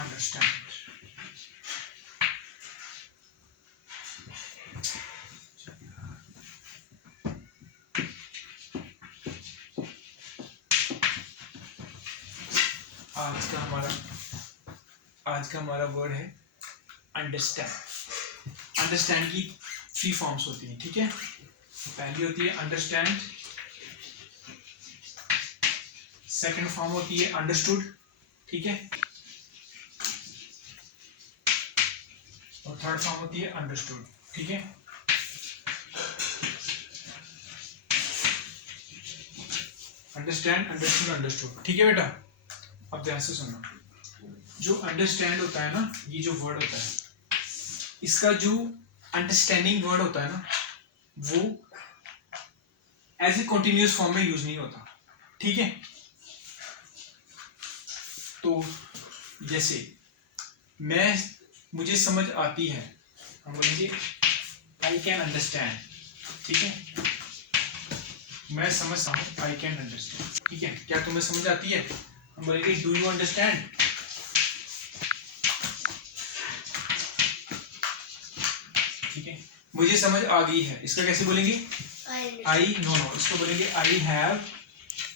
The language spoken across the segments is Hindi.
अंडरस्टैंड। आज का हमारा वर्ड है अंडरस्टैंड। अंडरस्टैंड की 3 फॉर्म्स होती हैं, ठीक है। पहली होती है अंडरस्टैंड, सेकंड फॉर्म होती है अंडरस्टूड, ठीक है, और थर्ड फॉर्म होती है अंडरस्टूड, ठीक है। अंडरस्टैंड, अंडरस्टूड, अंडरस्टूड, ठीक है बेटा। अब ध्यान से सुनना, जो अंडरस्टैंड होता है ना, ये जो वर्ड होता है, इसका जो अंडरस्टैंडिंग वर्ड होता है ना, वो एज ए कंटिन्यूअस फॉर्म में यूज नहीं होता, ठीक है। तो जैसे मुझे समझ आती है, हम बोलेंगे आई कैन अंडरस्टैंड, ठीक है। मैं समझता हूँ, आई कैन अंडरस्टैंड, ठीक है। क्या तुम्हें समझ आती है? हम बोलेंगे डू यू अंडरस्टैंड, ठीक है। मुझे समझ आ गई है, इसका कैसे बोलेंगे? आई नो, इसको बोलेंगे आई हैव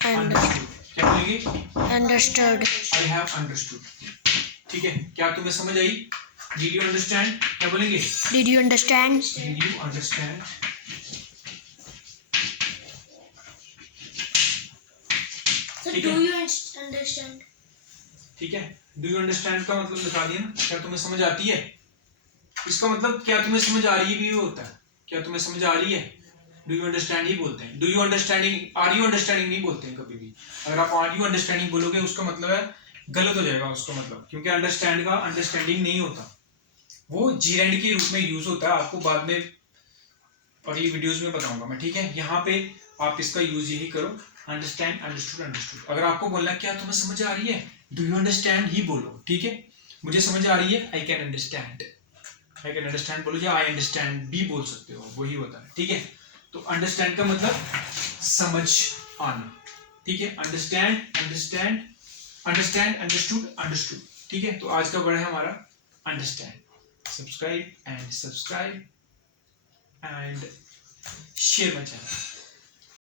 अंडरस्टूड। क्या बोलेंगे? अंडरस्टूड। आई हैव अंडरस्टूड, ठीक है। क्या तुम्हें समझ आई? डिड यू अंडरस्टैंड, क्या बोलेंगे? Did you understand, did you understand, do you understand, ठीक है। डू यू अंडरस्टैंड का मतलब बता दिया ना, क्या तुम्हें समझ आती है। इसका मतलब क्या तुम्हें समझ आ रही है भी होता है, क्या तुम्हें समझ आ रही है, डू यू अंडरस्टैंड ही बोलते हैं। Do you understanding, are you understanding नहीं बोलते हैं कभी भी। अगर आप आर यू अंडरस्टैंडिंग बोलोगे उसका मतलब है गलत हो जाएगा उसका मतलब, क्योंकि अंडरस्टैंड का अंडरस्टैंडिंग नहीं होता, वो जीरेंड के रूप में यूज होता है। आपको बाद में और ये वीडियोस में बताऊंगा मैं, ठीक है। यहाँ पे आप इसका यूज यही करो, अंडरस्टैंड, अंडरस्टूड, अंडरस्टूड। अगर आपको बोलना है क्या तुम्हें समझ आ रही है, डू यू अंडरस्टैंड ही बोलो, ठीक है। मुझे समझ आ रही है, I can understand, I can understand बोलो, या आई अंडरस्टैंड भी बोल सकते हो, वही होता है, ठीक है। तो अंडरस्टैंड का मतलब समझ आना, ठीक है। Understand, understand, understand, understood, understood, ठीक है। तो आज का वर्ड है हमारा understand. Subscribe and share my channel.